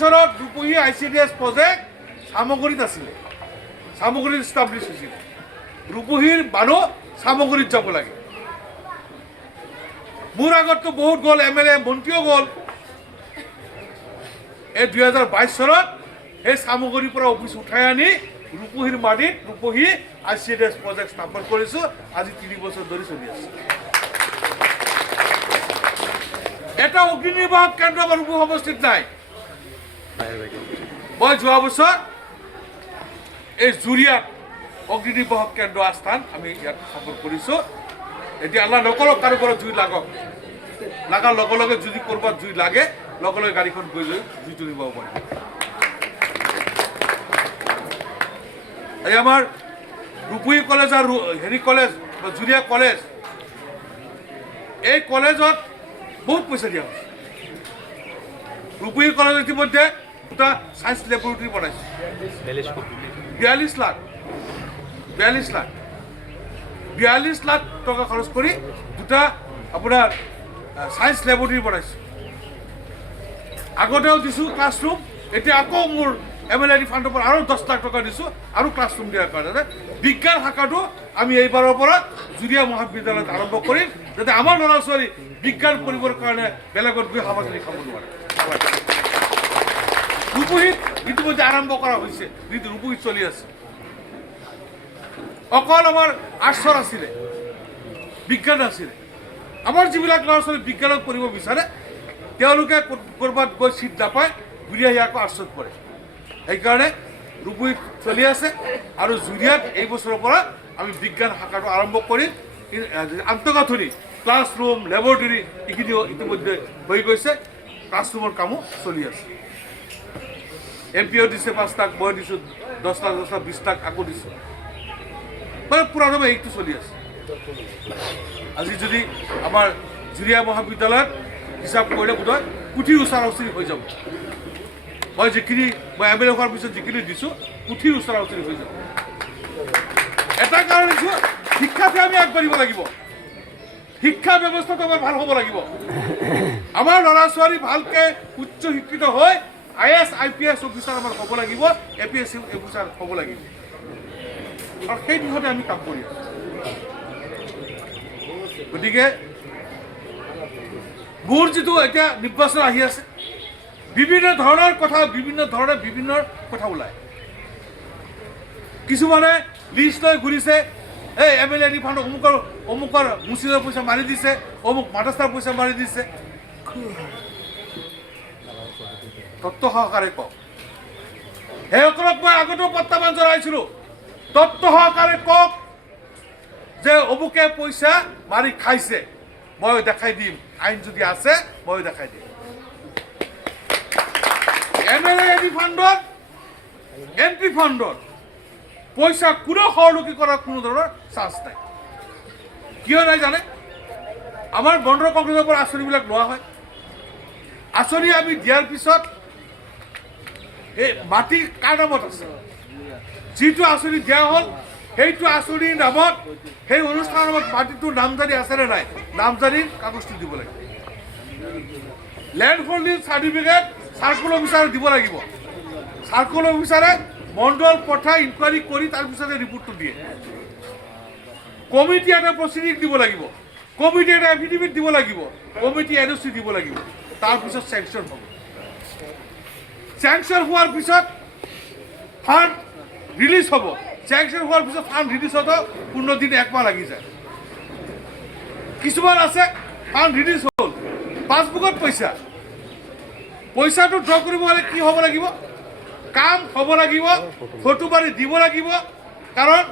চনত দুপহী ICDS project সামগ্ৰীত আছিলে, সামগ্ৰীত ষ্টাব্লিছ হৈছিল। ৰূপহীৰ মানুহ সামগ্ৰীত যাব লাগে। মোৰ আগততো বহুত গ'ল, MLA মন্ত্ৰীও গ'ল। এই 2022 চনত সেই সামগ্ৰীৰ পৰা অফিচ উঠাই আনি ৰূপহীৰ মাটিত ৰূপহী ICDS প্ৰজেক্ট স্থাপন কৰিছোঁ। আজি 3 বছৰ ধৰি চলি আছে। এটা অগ্নিনিৰ্বাপক কেন্দ্ৰ আমাৰ ৰূপহী সমষ্টিত নাই। মই যোৱা বছৰ এই জুৰিয়াত অগ্নিনিৰ্বাপক কেন্দ্ৰ আস্থান আমি ইয়াত স্থাপন কৰিছোঁ। এতিয়া আল্লাহ নকৰক কাৰো ঘৰত জুই লাগক, লাগাৰ লগে লগে যদি ক'ৰবাত জুই লাগে লগে লগে গাড়ীখন গৈ লৈ জুই তুলিব পাৰিব। এই আমাৰ ৰূপহী কলেজ আৰু হেৰি কলেজ জুৰিয়া কলেজ, এই কলেজত বহুত পইচা দিয়া হৈছে। ৰূপহী কলেজ ইতিমধ্যে দুটা ছায়েন্স লেবৰেটৰী বনাইছে। 42 লাখ 42 লাখ টকা খৰচ কৰি দুটা আপোনাৰ ছায়েন্স লেবৰেটৰী বনাইছে। আগতেও দিছোঁ ক্লাছৰুম, এতিয়া আকৌ মোৰ MLA ফাণ্ডৰ পৰা আৰু 10 লাখ টকা দিছোঁ আৰু ক্লাছৰুম দিয়াৰ কাৰণে। বিজ্ঞান শাখাটো আমি এইবাৰৰ পৰা জুৰিয়া মহাবিদ্যালয়ত আৰম্ভ কৰিম, যাতে আমাৰ ল'ৰা ছোৱালী বিজ্ঞান পঢ়িবৰ কাৰণে বেলেগত গৈ সামগ্ৰী খাব নোৱাৰে। ৰূপহীত ইতিমধ্যে আৰম্ভ কৰা হৈছে, যিটো ৰূপহীত চলি আছে। অকল আমাৰ আৰ্টছৰ আছিলে, বিজ্ঞান আছিলে। আমাৰ যিবিলাক ল'ৰা ছোৱালী বিজ্ঞানত পঢ়িব বিচাৰে তেওঁলোকে ক'ৰবাত গৈ চিট নাপায়, ঘূৰি আহি আকৌ আৰ্টছত পঢ়ে। সেইকাৰণে ৰূপহীত চলি আছে আৰু জুৰিয়াত এই বছৰৰ পৰা আমি বিজ্ঞান শাখাটো আৰম্ভ কৰিম। আন্তঃগাঁথনি ক্লাছৰুম লেবৰেটৰী এইখিনিও ইতিমধ্যে হৈ গৈছে, ক্লাছৰুমৰ কামো চলি আছে। MPও দিছে 5 লাখ, মই দিছোঁ 10 লাখ 20 লাখ আকৌ দিছোঁ, মানে পুৰাণভাৱে এইটো চলি আছে। আজি যদি আমাৰ জুৰিয়া মহাবিদ্যালয়ত হিচাপ কৰিলে বোধহয় পুথিৰ ওচৰা ওচৰি হৈ যাব। মই MLA হোৱাৰ পিছত যিখিনি দিছোঁ পুথিৰ ওচৰা ওচৰি হৈ যাব। এটা কাৰণ দিছোঁ, শিক্ষাতে আমি আগবাঢ়িব লাগিব। শিক্ষা ব্যৱস্থাটো আমাৰ ভাল হ'ব লাগিব। আমাৰ ল'ৰা ছোৱালী ভালকৈ উচ্চ শিক্ষিত হৈ IAS IPS অফিচাৰ আমাৰ হ'ব লাগিব, APSC অফিচাৰ হ'ব লাগিব। আৰু সেই দিশতে আমি কাম কৰি আছোঁ। গতিকে মোৰ যিটো এতিয়া নিৰ্বাচন আহি আছে, বিভিন্ন ধৰণৰ কথা ওলায়। কিছুমানে লিষ্ট লৈ ঘূৰিছে, এই MLA ফাণ্ড অমুকৰ মুচিলৰ পইচা মাৰি দিছে, অমুক মাদ্ৰাছাৰ পইচা মাৰি দিছে। তত্ত্ব সহকাৰে কওক। সেইসকলক মই আগতেও প্ৰত্যাহ্বান জনাইছিলোঁ, তত্ত্ব সহকাৰে কওক যে অমুকে পইচা মাৰি খাইছে, মই দেখাই দিম। আইন যদি আছে মই দেখাই দিম। MLA ফাণ্ডত MP ফাণ্ডত পইচা কোনো সৰলুকি কৰাৰ কোনো ধৰণৰ চান্স নাই। কিয় নাই জানে? আমাৰ বন্ধ কংগ্ৰেছৰ পৰা আঁচনিবিলাক লোৱা হয়। আঁচনি আমি দিয়াৰ পিছত এই মাটি কাৰ নামত আছে, যিটো আঁচনি দিয়া হ'ল সেইটো আঁচনিৰ নামত সেই অনুষ্ঠানৰ নামত মাটিটোৰ নামজাৰি আছেনে নাই, নামজাৰিৰ কাগজটো দিব লাগিব। লেণ্ড হোল্ডিং চাৰ্টিফিকেট চাৰ্কুল অফিচাৰে দিব লাগিব। চাৰ্কুল অফিচাৰে মণ্ডল পঠাই ইনকুৱাৰী কৰি তাৰপিছতে ৰিপৰ্টটো দিয়ে। কমিটি এটা প্ৰচিডিং দিব লাগিব, কমিটি এটা এফিডেভিট দিব লাগিব, কমিটি NOC দিব লাগিব। তাৰপিছত চেংচন হ'ব। চেংচন হোৱাৰ পিছত ফাণ্ড ৰিলিজ হ'ব। চেংচন হোৱাৰ পিছত ফাণ্ড ৰিলিজ হওঁতে 15 দিন 1 মাহ লাগি যায়। কিছুমান আছে ফাণ্ড ৰিলিজ হ'ল, পাছবুকত পইচাটো ড্ৰ কৰিব হ'লে কি হ'ব লাগিব? কাম হ'ব লাগিব, ফটো মাৰি দিব লাগিব। কাৰণ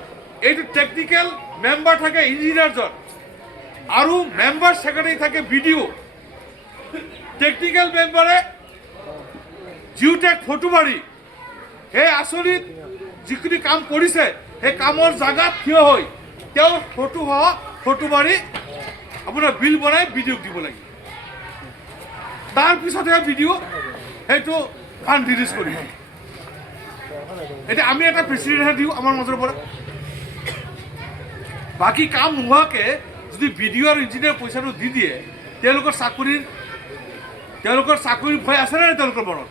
এইটো টেকনিকেল মেম্বাৰ থাকে ইঞ্জিনিয়াৰজন আৰু মেম্বাৰ ছেক্ৰেটাৰী থাকে BDO। টেকনিকেল মেম্বাৰে জিঅ'টেক ফটো মাৰি সেই আঁচনিত যিখিনি কাম কৰিছে সেই কামৰ জাগাত থিয় হৈ তেওঁ ফটো মাৰি আপোনাৰ বিল বনাই BDOক দিব লাগিব। তাৰপিছতহে BDO সেইটো ফাণ্ড ৰিলিজ কৰিব। এতিয়া আমি এটা প্ৰেচিডেণ্টহে দিওঁ আমাৰ মাজৰ পৰা। বাকী কাম নোহোৱাকৈ যদি BDO আৰু ইঞ্জিনিয়াৰ পইচাটো দি দিয়ে, তেওঁলোকৰ চাকৰিৰ ভয় আছেনে নাই তেওঁলোকৰ মনত?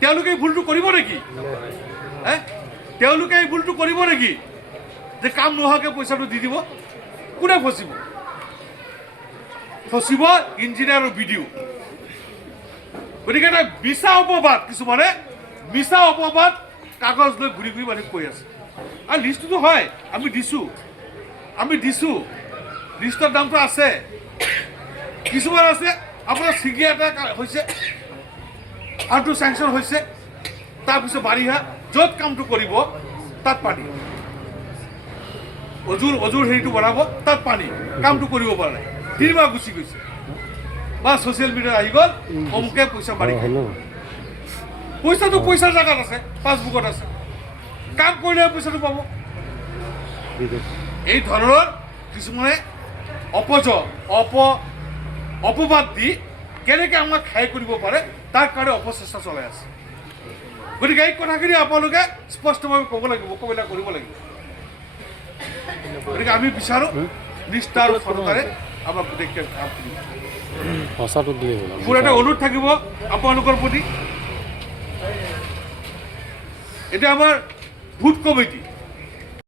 তেওঁলোকে এই ভুলটো কৰিব নেকি? তেওঁলোকে এই ভুলটো কৰিব নেকি যে কাম নোহোৱাকৈ পইচাটো দি দিব? কোনে ফচিব? ফচিব ইঞ্জিনিয়াৰ আৰু BDO। গতিকে এটা মিছা অপবাদ, কিছুমানে মিছা অপবাদ কাগজ লৈ ঘূৰি ঘূৰি মানুহ কৈ আছে। আৰু লিষ্টটোতো হয়, আমি দিছোঁ, লিষ্টৰ দামটো আছে। কিছুমান আছে আপোনাৰ ছিগি এটা হৈছে, আনটো চেংচন হৈছে, তাৰপিছত বাৰিষা য'ত কামটো কৰিব তাত পানী, অজুৰ হেৰিটো বনাব তাত পানী, কামটো কৰিব পৰা নাই, 3 মাহ গুচি গৈছে। বা ছ'চিয়েল মিডিয়াত আহি গ'ল অমুকে পইচা মাৰি পইচাটো পইচাৰ জেগাত আছে, পাছবুকত আছে, কাম কৰিলে পইচাটো পাব। এই ধৰণৰ কিছুমানে অপবাদ দি কেনেকৈ আমাক খাই কৰিব পাৰে তাৰ কাৰণে অপচেষ্টা চলাই আছে। গতিকে এই কথাখিনি আপোনালোকে স্পষ্টভাৱে ক'ব লাগিব, মোকাবিলা কৰিব লাগিব। গতিকে আমি বিচাৰোঁ নিষ্ঠা আৰু সততাৰে আমাক গোটেই কাম কৰিব। মোৰ এটা অনুৰোধ থাকিব আপোনালোকৰ প্ৰতি, এতিয়া আমাৰ ভোট কমিটি